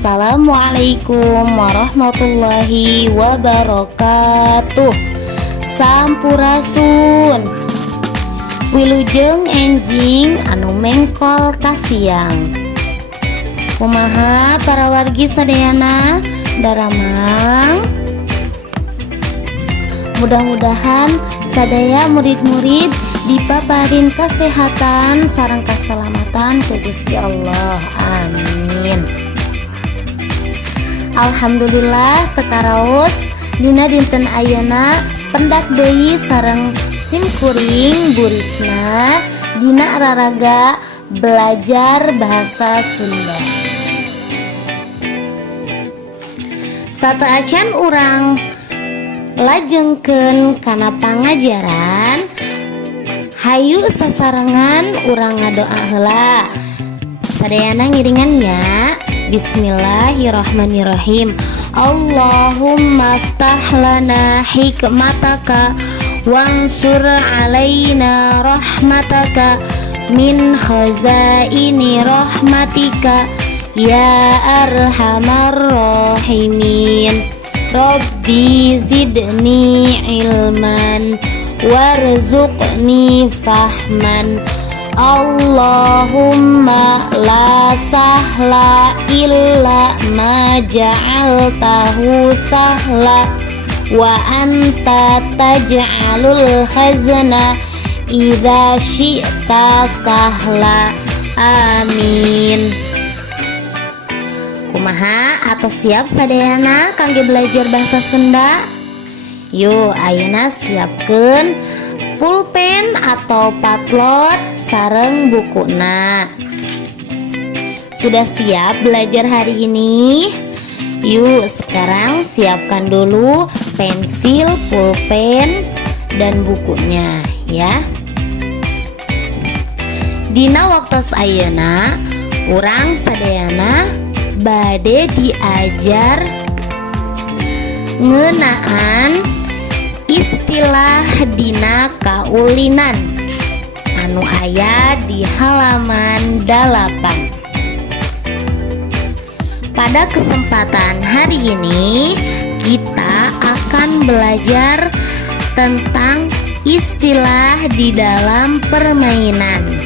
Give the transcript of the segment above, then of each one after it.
Assalamualaikum warahmatullahi wabarakatuh. Sampurasun. Wilujeng enjing anu mengkol kasiang. Kumaha para wargi sadayana daramang. Mudah-mudahan sadaya murid-murid dipaparin kesehatan sareng keselamatan ku Gusti Allah. Amin. Alhamdulillah tekaraos dina dinten ayeuna pendak deui sareng simkuring burisna dina raraga belajar bahasa Sunda. Sataacan urang lajengkeun kana pangajaran, hayu sasarengan urang ngadoa heula. Sadayana ngiringannya. Bismillahirrahmanirrahim. Allahumma aftah lana hikmataka wansur alaina rahmataka min khazaini rahmatika ya arhamar rahimin. Rabbi zidni ilman warzuqni fahman. Allahumma la sahla illa ma ja'altahu sahla wa anta taj'alul khazna idza syi'ta sahla. Amin. Kumaha atau siap sadayana kangge belajar bahasa Sunda? Yuk ayeuna siapkeun pulpen atau patlot sareng bukuna. Sudah siap belajar hari ini? Yuk sekarang siapkan dulu pensil, pulpen, dan bukunya ya. Dina waktos ayeuna urang sadayana bade diajar ngeunaan istilah dina kaulinan anu aya di halaman 8. Pada kesempatan hari ini kita akan belajar tentang istilah di dalam permainan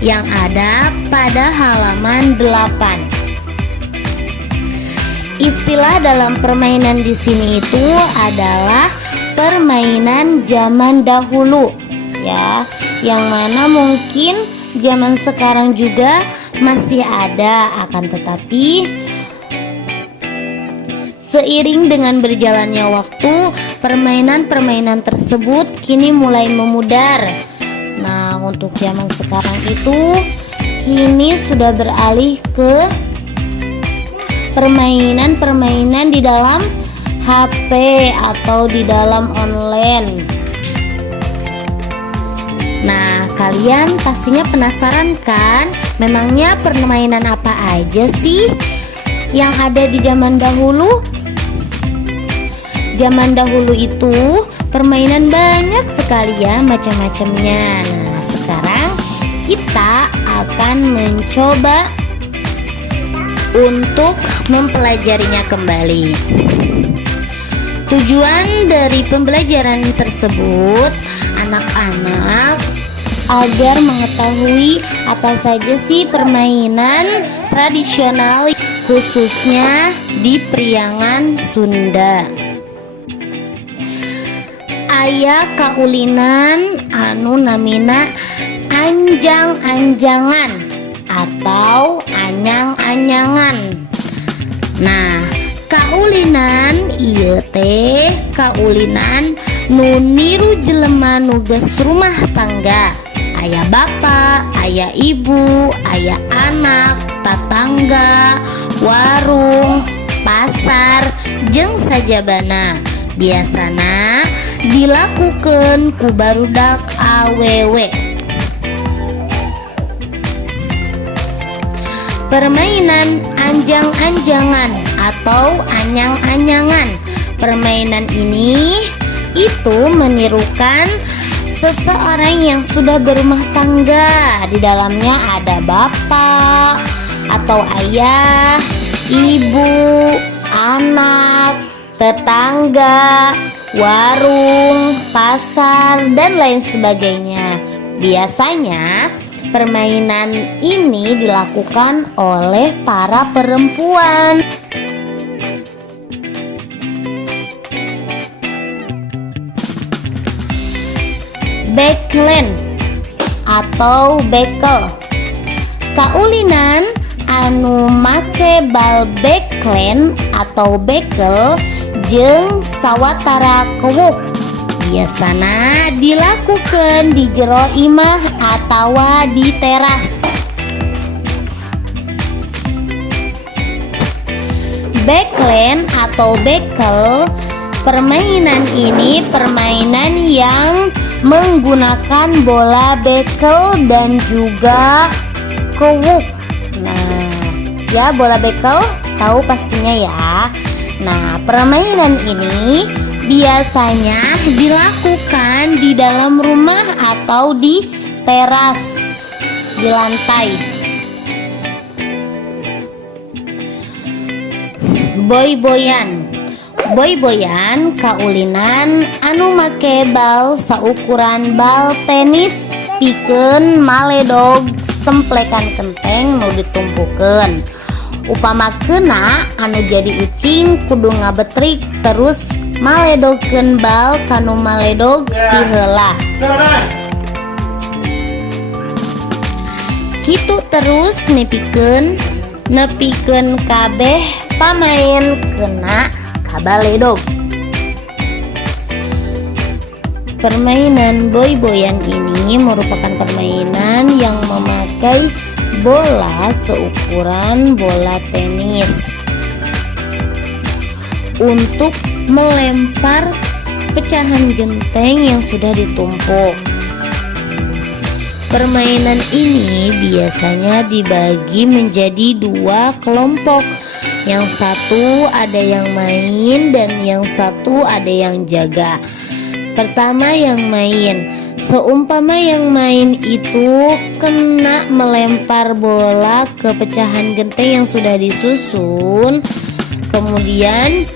yang ada pada halaman 8. Istilah dalam permainan di sini itu adalah permainan zaman dahulu ya, yang mana mungkin zaman sekarang juga masih ada, akan tetapi seiring dengan berjalannya waktu permainan-permainan tersebut kini mulai memudar. Nah, untuk zaman sekarang itu kini sudah beralih ke permainan-permainan di dalam HP atau di dalam online. Nah, kalian pastinya penasaran kan? Memangnya permainan apa aja sih yang ada di zaman dahulu? Zaman dahulu itu permainan banyak sekali ya, macam-macamnya. Nah, sekarang kita akan mencoba untuk mempelajarinya kembali. Tujuan dari pembelajaran tersebut anak-anak agar mengetahui apa saja sih permainan tradisional khususnya di Priangan Sunda. Aya kaulinan anu namina anjang-anjangan atau anyang-anyangan. Nah, kaulinan ieu teh kaulinan nu niru jelema nu geus rumah tangga. Aya bapak, aya ibu, aya anak, tatangga, warung, pasar, jeung sajabana. Biasana dilakukeun ku barudak awewe. Permainan anjang-anjangan atau anyang-anyangan. Permainan ini itu menirukan seseorang yang sudah berumah tangga. Di dalamnya ada bapak atau ayah, ibu, anak, tetangga, warung, pasar, dan lain sebagainya. Biasanya permainan ini dilakukan oleh para perempuan. Beklen atau bekel, kaulinan anu make bal beklen atau bekel jeung sawatara kewuk biasana dilakukan di jero imah atawa di teras. Beklen atau bekel, permainan ini permainan yang menggunakan bola bekel dan juga kewuk. Nah, ya bola bekel tahu pastinya ya. Nah, permainan ini biasanya dilakukan di dalam rumah atau di teras, di lantai. Boy-boyan. Boy-boyan kaulinan anu make bal saukuran bal tenis pikeun maledog semplekan kenteng nu ditumpukeun. Upamakeuna anu jadi ucing kudu ngabetrik terus maledogkeun bal kanu maledog ti heula. Kitu terus nepikeun kabeh pamain kena kabaledog. Permainan boy-boyan ini merupakan permainan yang memakai bola seukuran bola tenis untuk melempar pecahan genteng yang sudah ditumpuk. Permainan ini biasanya dibagi menjadi dua kelompok. Yang satu ada yang main dan yang satu ada yang jaga. Pertama yang main. Seumpama yang main itu kena melempar bola ke pecahan genteng yang sudah disusun, kemudian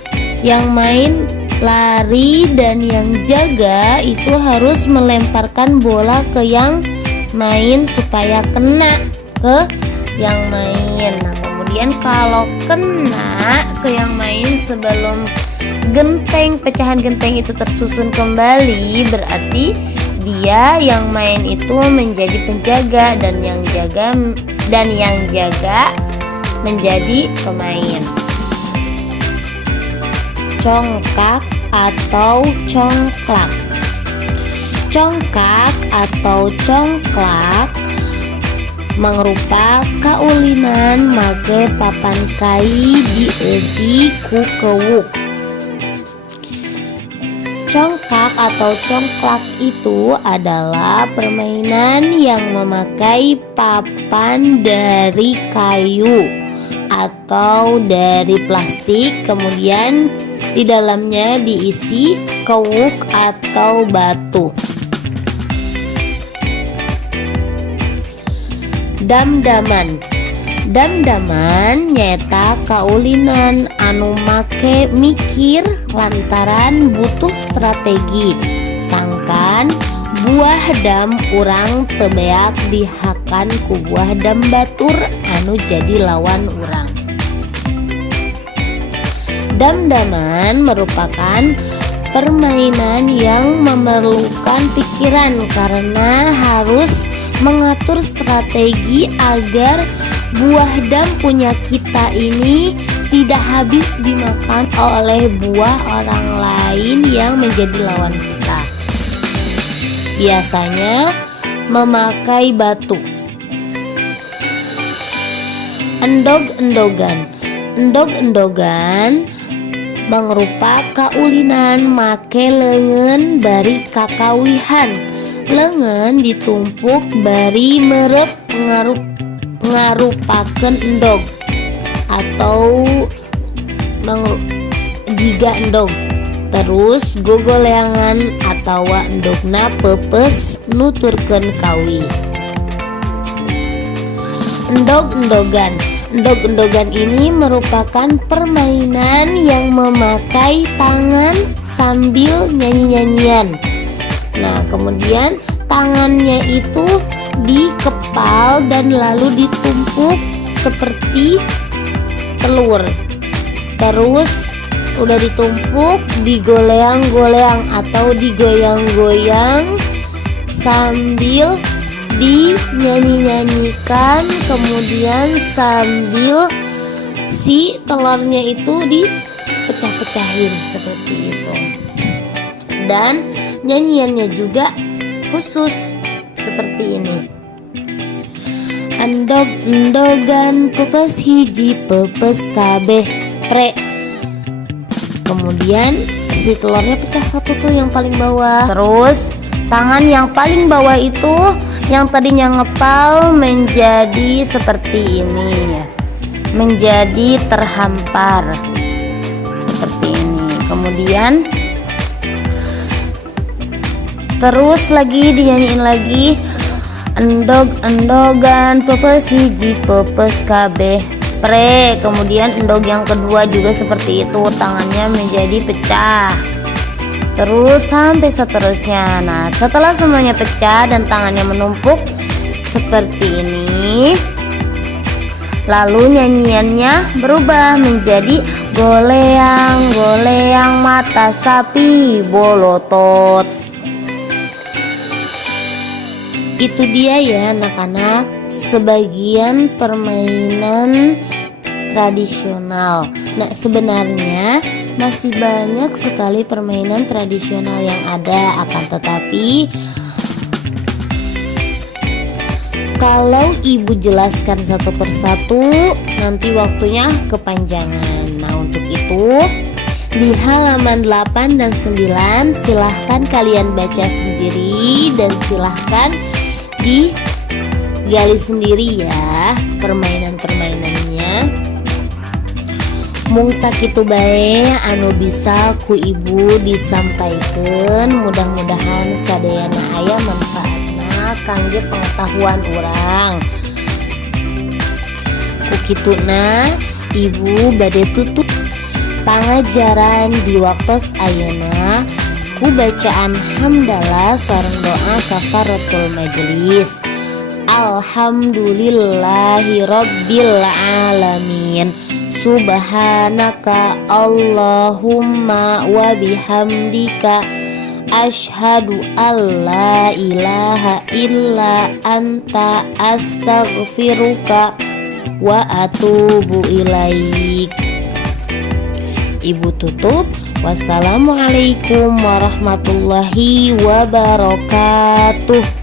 yang main lari dan yang jaga itu harus melemparkan bola ke yang main supaya kena ke yang main. Nah, kemudian kalau kena ke yang main sebelum pecahan genteng itu tersusun kembali, berarti dia yang main itu menjadi penjaga dan yang jaga menjadi pemain. Congkak atau congklak. Congkak atau congklak mangrupa kaulinan make papan kai dieusi ku kewuk. Congkak atau congklak itu adalah permainan yang memakai papan dari kayu atau dari plastik, kemudian di dalamnya diisi kewuk atau batu. Damdaman. Damdaman nyata kaulinan anu make mikir lantaran butuh strategi. Sangkan buah dam urang teu beak dihakan ku buah dam batur anu jadi lawan urang. Damdaman merupakan permainan yang memerlukan pikiran karena harus mengatur strategi agar buah dam punya kita ini tidak habis dimakan oleh buah orang lain yang menjadi lawan kita. Biasanya memakai batu. Endog-endogan. Endog-endogan mangrupa kaulinan make leungeun bari kakawihan. Leungeun ditumpuk bari merep ngarupakeun endog atau jiga endog. Terus gogoleangan atawa endogna pepes nuturkeun kawi. Endog-endogan. Endog-endogan ini merupakan permainan yang memakai tangan sambil nyanyi-nyanyian. Nah, kemudian tangannya itu dikepal dan lalu ditumpuk seperti telur. Terus udah ditumpuk, digoleang-goleang atau digoyang-goyang sambil dinyanyi-nyanyikan, kemudian sambil si telurnya itu dipecah-pecahin seperti itu. Dan nyanyiannya juga khusus seperti ini. Endog-endogan pepes hiji pepes kabeh pre. Kemudian si telurnya pecah satu tuh yang paling bawah. Terus tangan yang paling bawah itu yang tadinya ngepal menjadi seperti ini ya, menjadi terhampar seperti ini. Kemudian terus lagi dinyanyiin lagi, endog-endogan pepes hiji pepes kabeh pre. Kemudian endog yang kedua juga seperti itu, tangannya menjadi pecah. Terus sampai seterusnya. Nah, setelah semuanya pecah dan tangannya menumpuk seperti ini, lalu nyanyiannya berubah menjadi goleang-goleang mata sapi bolotot. Itu dia ya anak-anak, sebagian permainan tradisional. Nah, sebenarnya masih banyak sekali permainan tradisional yang ada, akan tetapi kalau ibu jelaskan satu persatu nanti waktunya kepanjangan. Nah, untuk itu di halaman 8 dan 9 silahkan kalian baca sendiri dan silahkan digali sendiri ya permainan-permainannya. Mung sakitu bae anu bisa ku ibu disampaikan, mudah-mudahan sadayana aya manfaatna kangge pengetahuan urang. Ku kituna ibu bade tutup pangajaran di waktos ayeuna ku bacaan hamdalah sareng doa kafaratul majelis. Alhamdulillahi rabbil alamin. Subhanaka Allahumma wa bihamdika asyhadu alla ilaha illa anta astaghfiruka wa atubu ilaik. Ibu tutup. Wassalamualaikum warahmatullahi wabarakatuh.